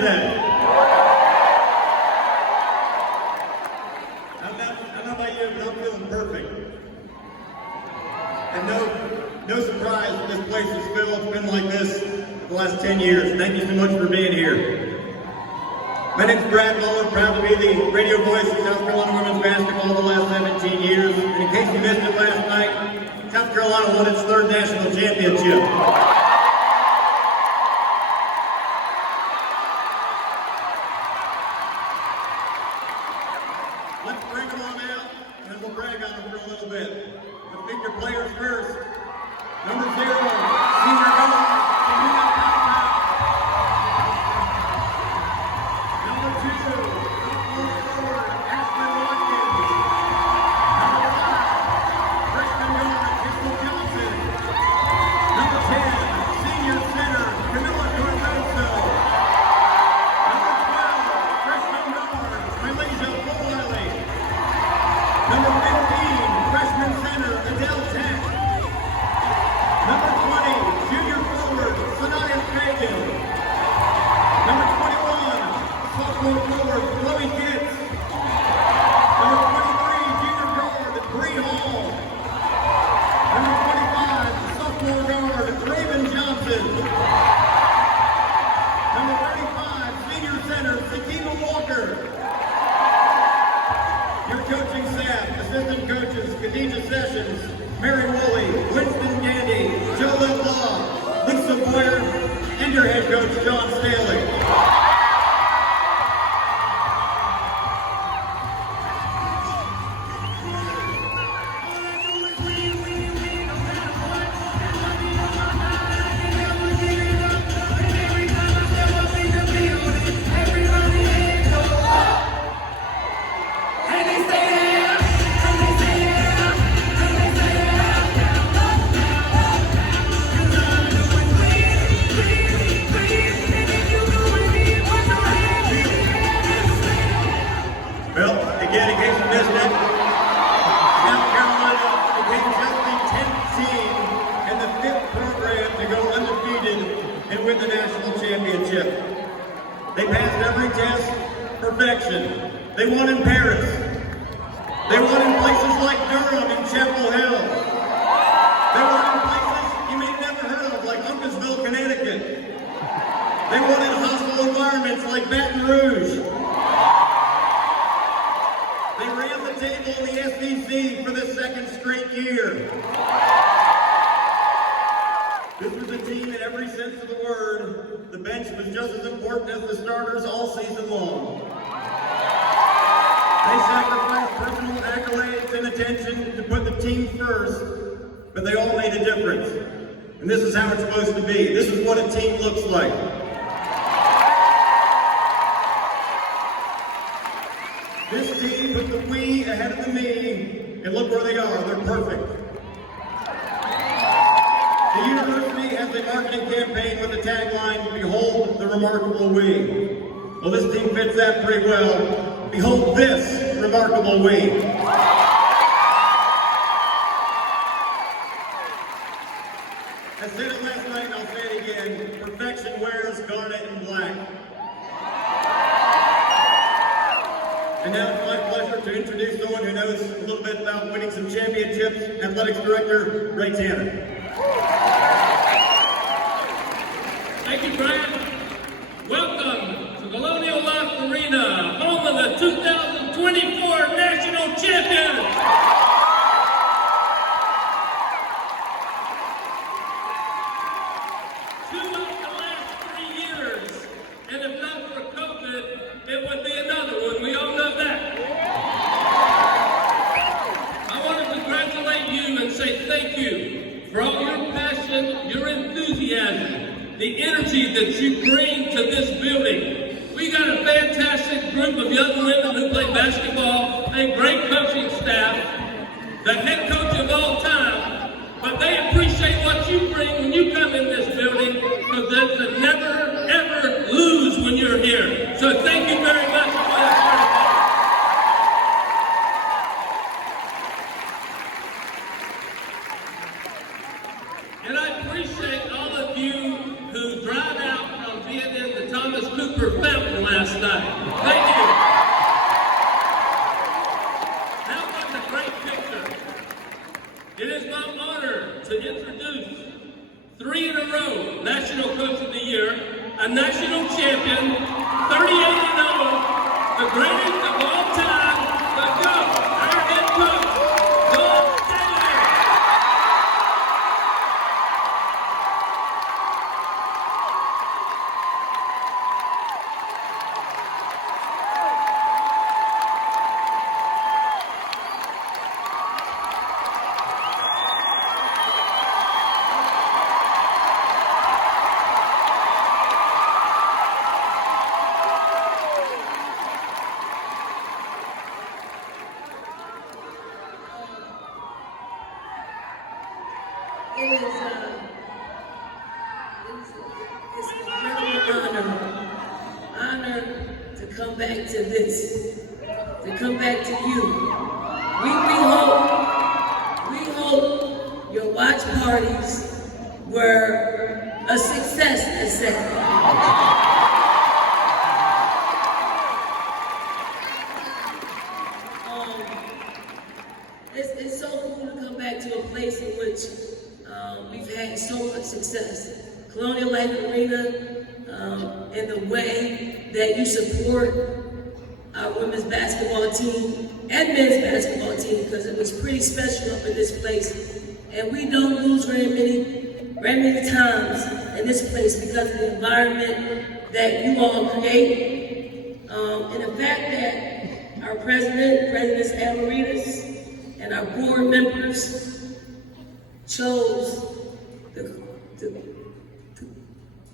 today? I don't know about you, but I'm feeling perfect. And no surprise that this place is filled. It's been like this for the last 10 years. Thank you so much for being here. My name's Brad Muller, proud to be the radio voice of South Carolina women's basketball the last 17 years. And in case you missed it last night, South Carolina won its third national championship. Let's bring them on out, and then we'll brag on them for a little bit. Let's meet your players first. Number 0, senior guard, te-hina. Number 2, sophomore forward, Ashley Watkins. Number 5, freshman guard, Crystal Johnson. Number 10, senior center, Camilla Cardoso. Number 12, freshman guard, Malaysia Boyle. Number 15, freshman center, Adele Tack. Number 20, junior forward, Sanaya Fagan. Number 21, sophomore forward, Chloe Gibbs. Number 23, junior guard, Bree Hall. Number 25, sophomore guard, Raven Johnson. Number 35, senior center, Sakina Walker. Your coaching staff, assistant coaches, Khadijah Sessions, Mary Woolley, Winston Gandy, Jolette Law, Lisa Boyer, and your head coach, John Stanley. Well, again, in case you missed it, South Carolina became just the 10th team and the 5th program to go undefeated and win the national championship. They passed every test, perfection. They won in Paris. They won in places like Durham and Chapel Hill. They won in places you may have never heard of, like Uncasville, Connecticut. They won in hostile environments like Baton Rouge. They ran the table in the SEC for the 2nd straight year. This was a team in every sense of the word. The bench was just as important as the starters all season long. They sacrificed personal accolades and attention to put the team first, but they all made a difference. And this is how it's supposed to be. This is what a team looks like. This team put the we ahead of the me, and look where they are. They're perfect. The university has a marketing campaign with the tagline, "Behold the remarkable we." Well, this team fits that pretty well. Behold this remarkable we. I said it last night and I'll say it again. Perfection wears garnet and black. And now it's my pleasure to introduce someone who knows a little bit about winning some championships, Athletics Director Ray Tanner. Thank you, Brad. Welcome to Colonial Life Arena, home of the 2024 National Champions. Two of the last 3 years, and if not for COVID, it would be another one. We all know that. I want to congratulate you and say thank you for all your passion, your enthusiasm, the energy that you bring to this building. We got a fantastic group of young women who play basketball, a great coaching staff, the head coach of all time, but they appreciate what you bring when you come in this building, because they never, ever lose when you're here. So thank you very much for that. And I appreciate all of you who drive out from being in the Thomas Thomas Cooper Fountain last night. Thank you. How about the great picture? It is my honor to introduce 3 in a row National Coach of the Year, a national champion, 38-0, the greatest of all time, the GOAT, our head coach, It's an incredible honor to come back to this, to come back to you. We hope your watch parties were a success, let's say. It's so cool to come back to a place in which we've had so much success. Colonial Life Arena, and the way that you support our women's basketball team and men's basketball team, because it was pretty special up in this place. And we don't lose very many times in this place because of the environment that you all create. And the fact that our President's Amaritas, and our board members chose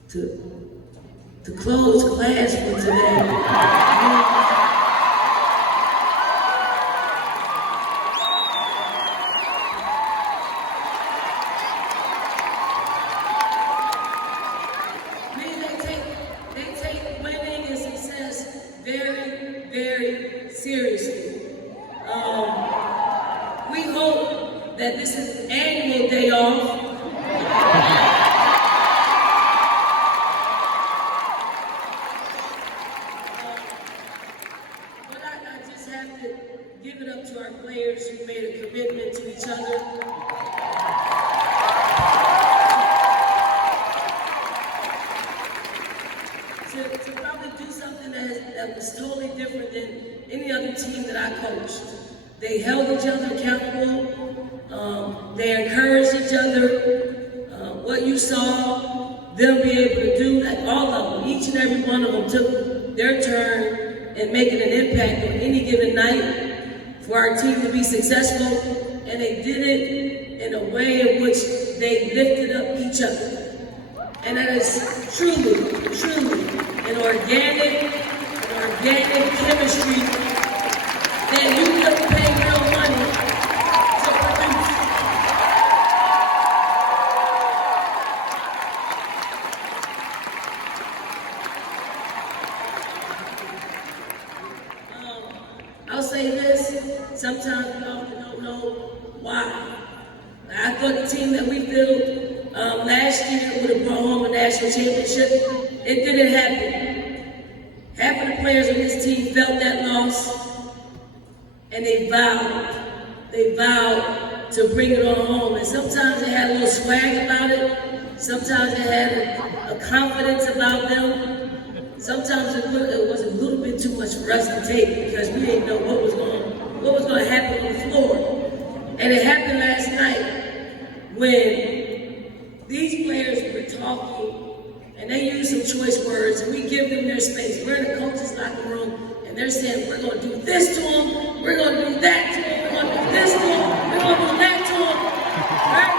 to close class for today. They take winning and success very, very seriously. We hope that this is an annual day off. But I just have to give it up to our players who made a commitment to each other. To probably do something that was totally different than any other team that I coached. They held each other accountable. They encouraged each other. What you saw them be able to do, like all of them, each and every one of them took their turn in making an impact on any given night for our team to be successful. And they did it in a way in which they lifted up each other. And that is truly an organic chemistry that you couldn't pay real money to produce. I'll say this, sometimes we don't know why. I thought the team that we built last year would have brought home a national championship. It didn't happen. Half of the players on this team felt that loss, and they vowed to bring it on home. And sometimes they had a little swag about it. Sometimes they had a confidence about them. Sometimes it was a little bit too much for us to take because we didn't know what was going to happen on the floor. And it happened last night when these players were talking and they used some choice words and we give them their space. We're in the coach's locker room and they're saying, we're going to do this to them, we're going to do that to them, we're going to do this to them, we're going to do that to them, right?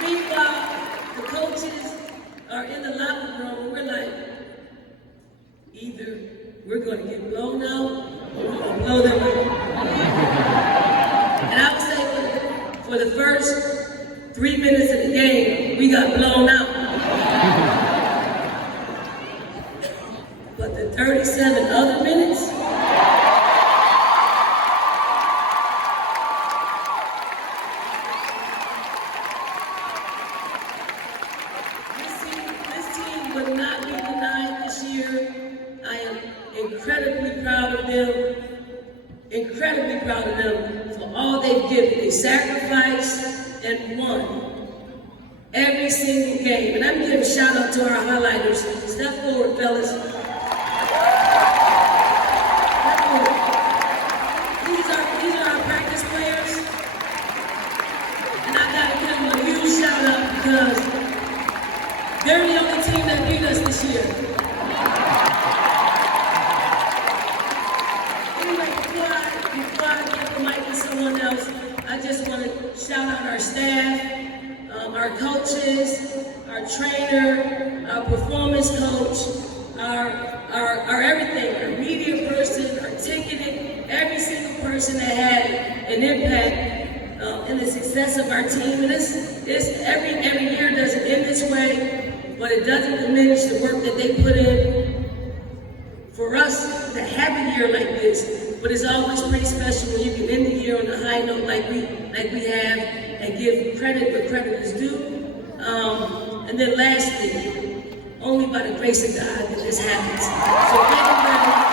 Meanwhile, the coaches are in the locker room and we're like, either we're going to get blown out or we're going to blow them out. And I would say for the first 3 minutes of the game, we got blown out. But the 37 other minutes, incredibly proud of them. Incredibly proud of them for all they've given. They sacrificed and won every single game. And I'm giving a shout out to our highlighters. Step forward, fellas. Step forward. These are our practice players. And I gotta give them a huge shout out because they're the only team that beat us this year. Anyway, before I give the mic to someone else, I just want to shout out our staff, our coaches, our trainer, our performance coach, our everything, our media person, our ticketing, every single person that had an impact in the success of our team. And it's every year doesn't end this way, but it doesn't diminish the work that they put in for us to have a year like this. But it's always pretty special when you can end the year on a high note like we have and give credit where credit is due. And then lastly, only by the grace of God that this happens. So thank you very much.